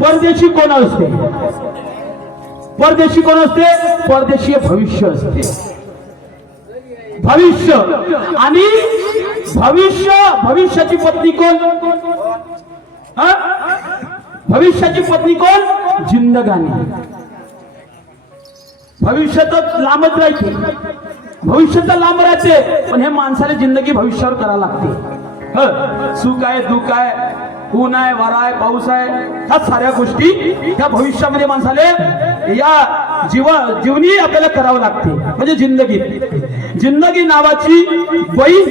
परदेशी कोण असते? परदेशी कोण असते? परदेशी भविष्य असते. भविष्य आणि भविष्याची पत्नी कोण? भविष्याची पत्नी कोण? जिंदगानी. भविष्यात लांबच राहते, भविष्यात लांब राहते, पण हे माणसाला जिंदगी भविष्यावर करायला लागते. सुख आहे, दुःख आहे, ऊन आहे, वारा आहे, पाऊस आहे, ह्या साऱ्या गोष्टी त्या भविष्यामध्ये माणसाले या जीवनी आपल्याला करावं लागते. म्हणजे जिंदगी नावाची बाई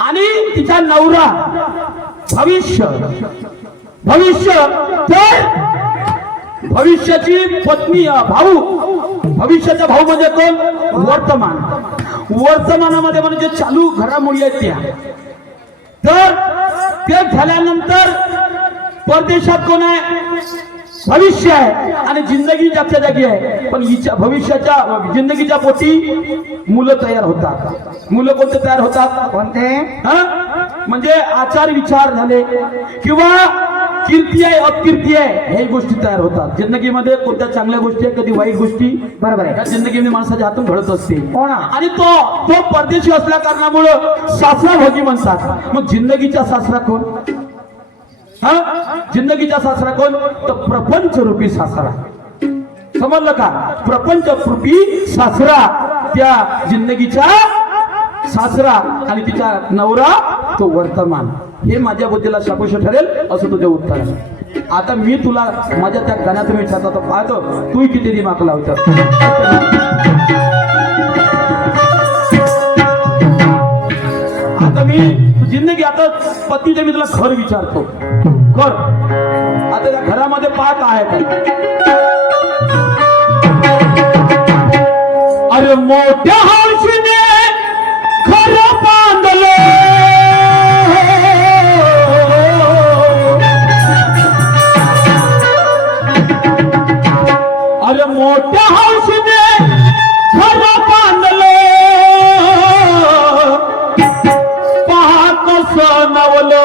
आणि तिचा नवरा भविष्य तर भविष्याची पत्नी भाऊ. भविष्याचा भाऊ म्हणजे कोण? वर्तमानामध्ये म्हणजे चालू घडामोडी आहेत त्या. तर ते झाल्यानंतर परदेशात कोण आहे? भविष्य आहे आणि जिंदगी जागच्या जागी आहे. पण हिच्या भविष्याच्या जिंदगीच्या पोटी मुलं तयार होतात. मुलं कोणते तयार होतात? कोणते? म्हणजे आचार विचार झाले किंवा कीर्ती आहे, अपकीर्ती आहे, हे गोष्टी तयार होतात. जिंदगीमध्ये कोणत्या चांगल्या गोष्टी आहे, कधी वाईट गोष्टी, बरोबर आहे, या जिंदगीमध्ये माणसाच्या हातून घडत असते. आणि तो परदेशी असल्या कारणामुळं सासरा भोगी म्हणतात. मग जिंदगीचा सासरा कोण? जिंदगीचा सासरा कोण? तर प्रपंच रूपी सासरा. समजलं का? प्रपंच रूपी सासरा, त्या जिंदगीचा सासरा आणि तिचा नवरा तो वर्तमान. हे माझ्या बुद्धीला शाकोश ठरेल असं तुझे उत्तर आहे. आता मी तुला माझ्या त्या गाण्यातून विचारतो, तर पाहतो तू किती दिमाग लावतो. आता मी जिंदगी, आता पतीचे मी तुला घर विचारतो. घर आता त्या घरामध्ये पाय काय आहे? अरे मोठ्या हौशीने घर बांधले, अरे मोठ्या हौशीने घर बांधले, पहा कसं नवलो.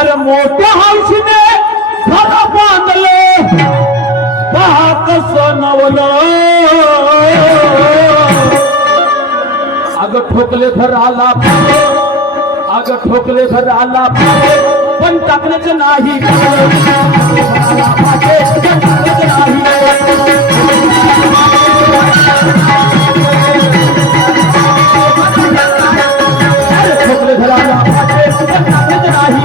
अरे मोठ्या हौशीने घर बांधले, पहा कसं नवलो. अगं ठोकले घराला, अगं ठोकले घराला, पण टाकण्याचं नाही, ठोकले घराला पण टाकण्याचं नाही.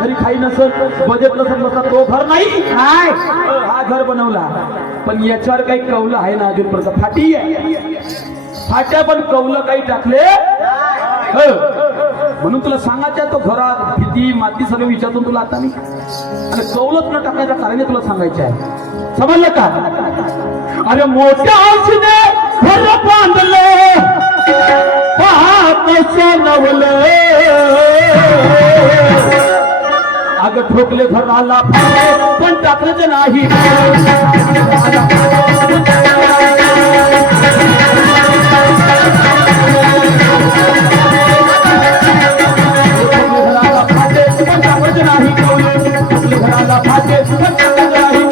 घरी खाई नसत, बजेट नसत, नसता तो घर नाही. हा घर बनवला, पण याच्यावर काही कौलं आहे ना अजूनपर्यंत? फाटी आहे, फाट्या पण कौलं काही टाकले. म्हणून तुला सांगायचं, तो घरात भीती माती सगळं विचारतो तुला आता मी. आणि कौलच न टाकण्याच्या कारणे तुला सांगायचं आहे. समजलं का? अरे मोठ्या औषधे घर बांधले, पहा कसं नवलं. अगं ठोकले घराला, पण टाकण्याचं नाही. घराला फाटे पण टाकायचं नाही. घराला फाटे पण टाकायचं नाही.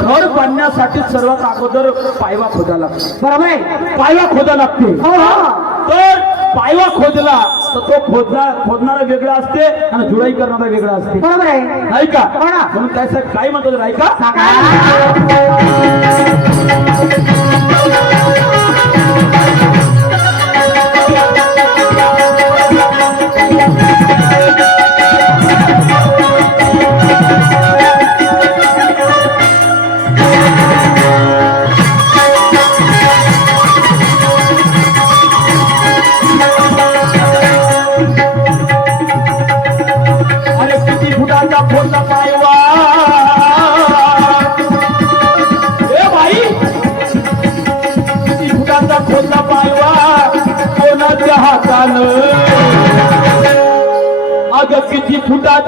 घर बांधण्यासाठी सर्वात अगोदर पायवा खोदा लागतो. बरोबर आहे, पायवा खोदा लागते. तर पायवा खोदला तर तो खोदणारा वेगळा असते आणि जुळाई करणारा वेगळा असते. बरोबर आहे, नाही का? म्हणून त्यासाठी काय म्हणतो नाही का?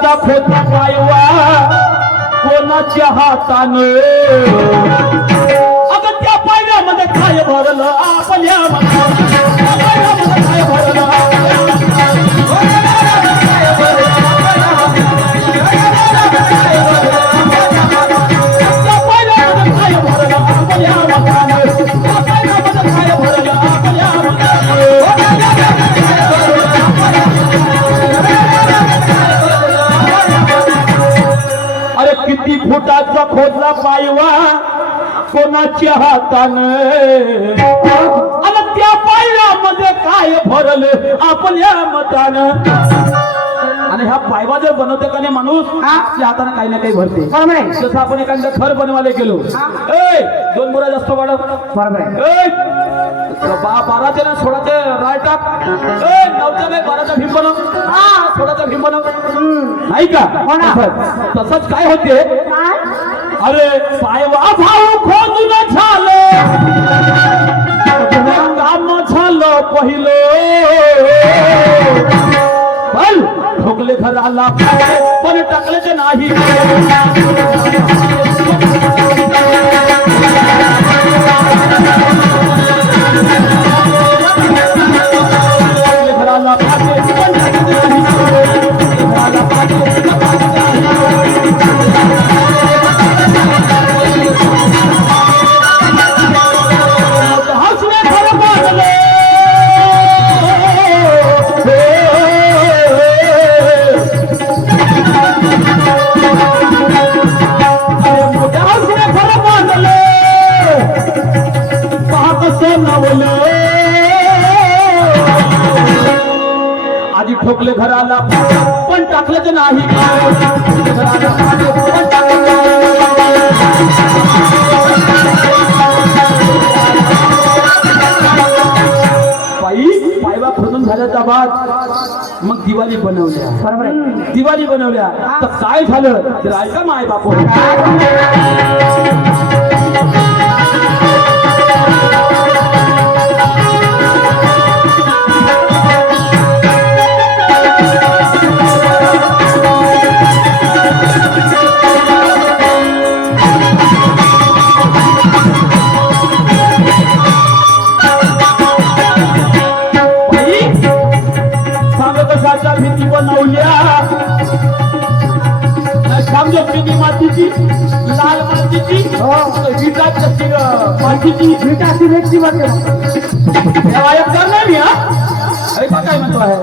फुटाचा खोदला पायवा कोणाच्या हातानं अगं त्या पायव्यामध्ये काय भरलं आपल्या मनात काय भरलं अरे किती फुटाचा खोदला पायवा कोणाच्या हातानं आणि त्या पायव्यामध्ये काय भरले आपल्या मतानं आणि ह्या पायवा जर बनवते का नाही माणूस आपल्या हाताने काही ना काही भरते जसं आपण एखादं घर बनवायला गेलो दोन मुलं जास्त वाढव बाराचे ना 16चे राय टाक 9च्या नाही 12चा भीम बनव 16चा भीम बनव नाही का तसंच काय होते अरे पायवा भाऊ खोदून झालं काम झालं पहिलं बल ठोकले घराला पण टाकले नाही घराला आधी ठोकले घराला पण टाकलं नाही पायवा खोदून झाल्याचा बाद मग दिवाळी बनवल्या बरोबर दिवाळी बनवल्या तर काय झालं तर ऐका माय बापू भीती बनवल्या समजा मातीची लाल मातीची विटा कशी मातीची विटा सिमेंटची करणार मी ऐका काय म्हणतो आहे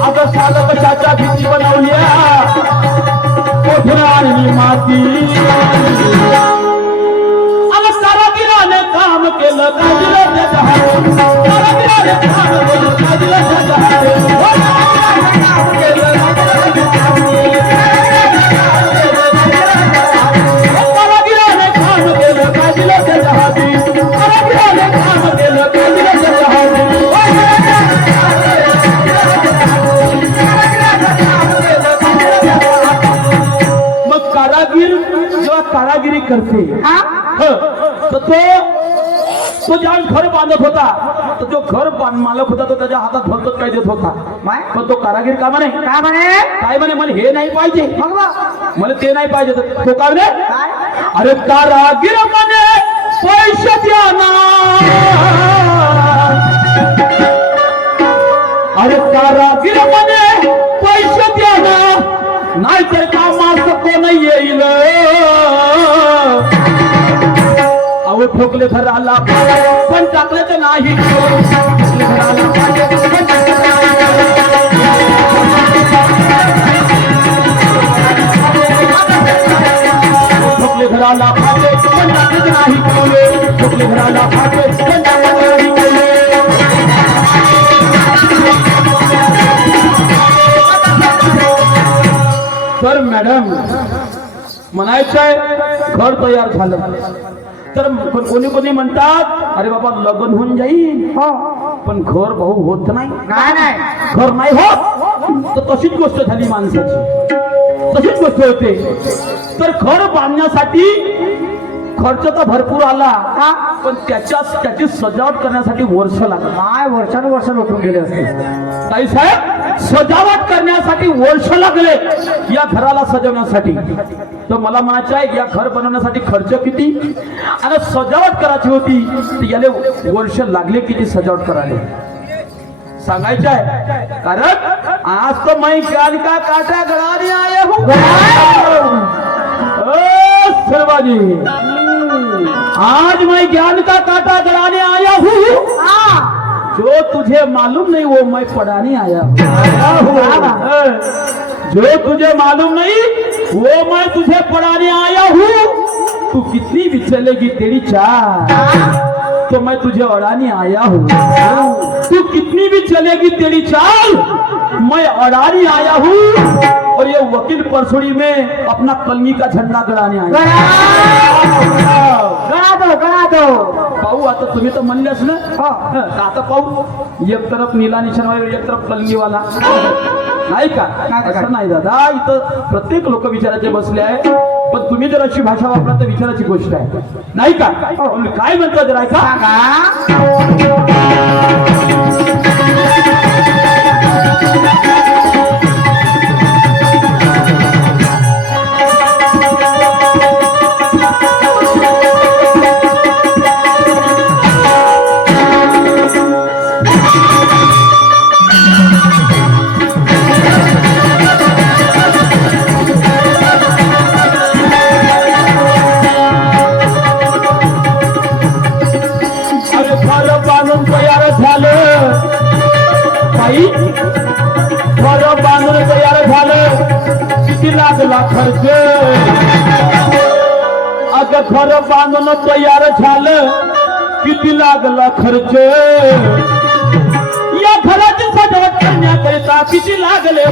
आता साधं कशाच्या भीती बनवल्या कोठून आणली माती काम केलं काजला मग कारागीर जेव्हा कारागिरी करते तो ज्या घर बांधत होता तर तो घर मालक होता तो त्याच्या हातात भरतच काय देत होता पण तो कारागीर का म्हणे काय म्हणे मला हे नाही पाहिजे मला ते नाही पाहिजे तो काय म्हणे अरे कारागीर म्हणे पैसे द्या ना अरे कारागीर म्हणे पैसे द्या ना नाहीतर कामास कोण येईल अहो ठोकले घराला पण टाकले तर नाही ठोकले घराला फाटे पण टाकले नाही ठोकले घराला फाटे पण टाकले नाही तर मॅडम म्हणायचंय घर तयार झालं तर कोणी कोणी म्हणतात अरे बाबा लग्न होऊन जाईल पण घर भाऊ होत नाही घर नाही होत तर तशीच गोष्ट झाली माणसाची तशीच गोष्ट होते तर घर बांधण्यासाठी खर्च तर भरपूर आला पण त्याची सजावट करण्यासाठी वर्ष लागलं. काय वर्षानुवर्ष लोटून गेले असते. ताई साहेब सजावट करण्यासाठी वर्ष लागले या घराला सजवण्यासाठी. तर मला म्हणायचं आहे या घर बनवण्यासाठी खर्च किती आणि सजावट करायची होती तर याले वर्ष लागले किती सजावट करायला सांगायचं आहे. कारण आज तो मैं ज्ञान का काटा गड़ाने आया हूँ सर्वाजी. आज मैं ज्ञान का काटा गड़ाने आया हूँ. जो तुझे मालूम नहीं वो मैं पढ़ाने आया हूँ. जो तुझे मालूम नहीं वो मैं तुझे पढ़ाने आया हूँ. तू कितनी भी चलेगी तेरी चाल तो मैं तुझे उड़ाने आया हूँ. तू कितनी भी चलेगी तेरी चाल मैं उड़ाने आया हूँ. और ये वकील परसोड़ी में अपना कलमी का झंडा गड़ाने आया. गळा दो पाहू आता तुम्ही तर म्हणलेस ना आता पाहू. एक तरफ नीला निशाण एक तरफ कलमीवाला नाही का. असं नाही दादा इथं प्रत्येक लोक विचाराचे बसले आहे पण तुम्ही जर अशी भाषा वापरा तर विचाराची गोष्ट आहे नाही का. काय म्हणतो जरा ऐका. घर बांधून तयार झालं किती लागला खर्च. अगं घर बांधून तयार झालं किती लागला खर्च. या घराची सजावट करण्याकरिता किती लागले.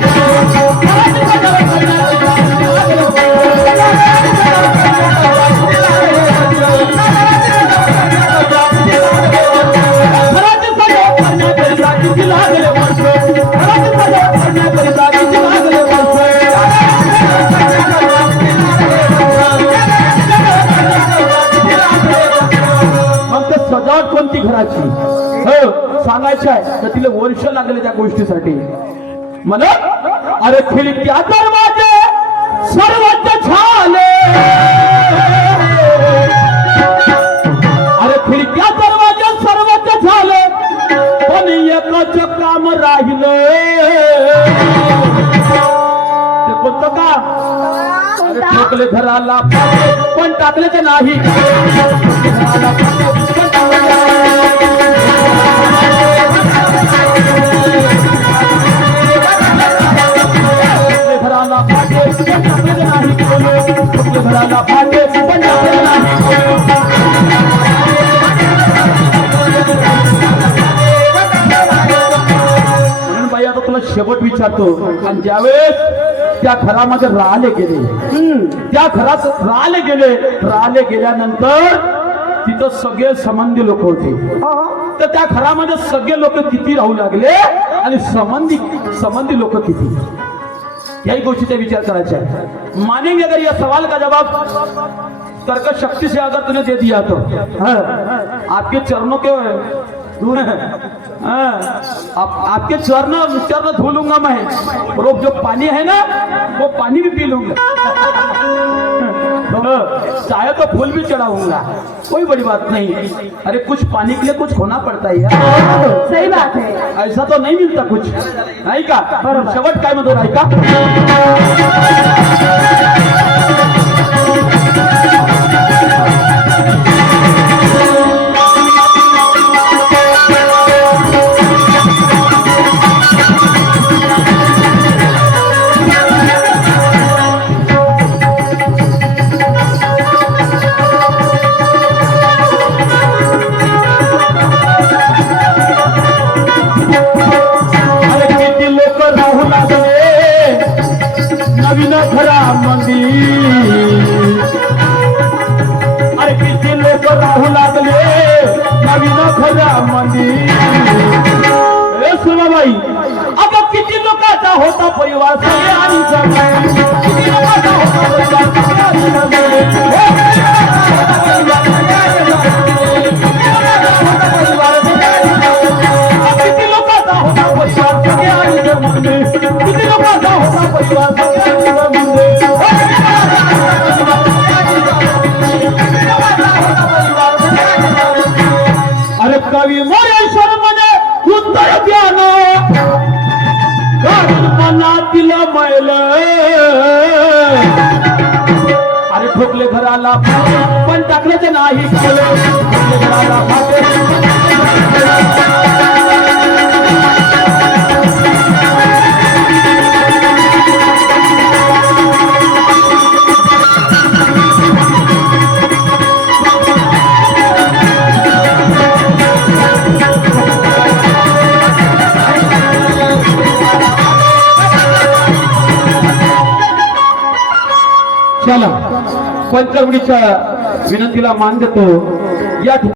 सजावट कोणती घराची हो सांगायचं आहे तर तिला वर्ष लागले त्या गोष्टीसाठी. मला अरे खिडक्या दरवाजे सर्वच झाले. अरे खिडक्या दरवाजे सर्वच झाले पण एकच काम राहिलं. ते कोणतं काम. अरे ठोकले घराला पण टाकले तर नाही. घराला फाटे पण टाकले नाही. घराला फाटे पण टाकले नाही. म्हणून बाई आता तुला शेवट विचारतो. आणि ज्यावेळेस त्या घरामध्ये राहिले गेले त्या घरात राहिले गेल्यानंतर तिथं सगळे संबंधी लोक होते. तर त्या घरामध्ये सगळे लोक किती राहू लागले आणि संबंधी लोक किती यही गोष्टीचा विचार करायचा है. मानेंगे अगर यह सवाल का जवाब तर्क शक्ति से अगर तूने दे दिया तो आपके चरणों के आपके चरण धुलूंगा मैं. और जो पानी है ना वो पानी भी पी लूंगा. चाहे तो फूल भी चढ़ाऊंगा कोई बड़ी बात नहीं. अरे कुछ पानी के लिए कुछ होना पड़ता है यार. सही बात है. ऐसा तो नहीं मिलता कुछ नाही का. शेवट काय म्हणतो नाही का. नवीन घरामध्ये अरे किती लोक राहू लागले नवीन घरामध्ये. सुनाबाई अगं किती लोकांचा होता परिवार सगळे आणि किती लोकांचा होता परिवार सगळे आणि माझा होता परिवार सगळ्यांचा म्हणजे अरे कवी मोरेश्वर म्हणे उत्तर द्यान मनातील मैल अरे ठोकले घराला पण टाकल्याचे नाही ठोकले घराला चला पंचवडीच्या विनंतीला मान देतो या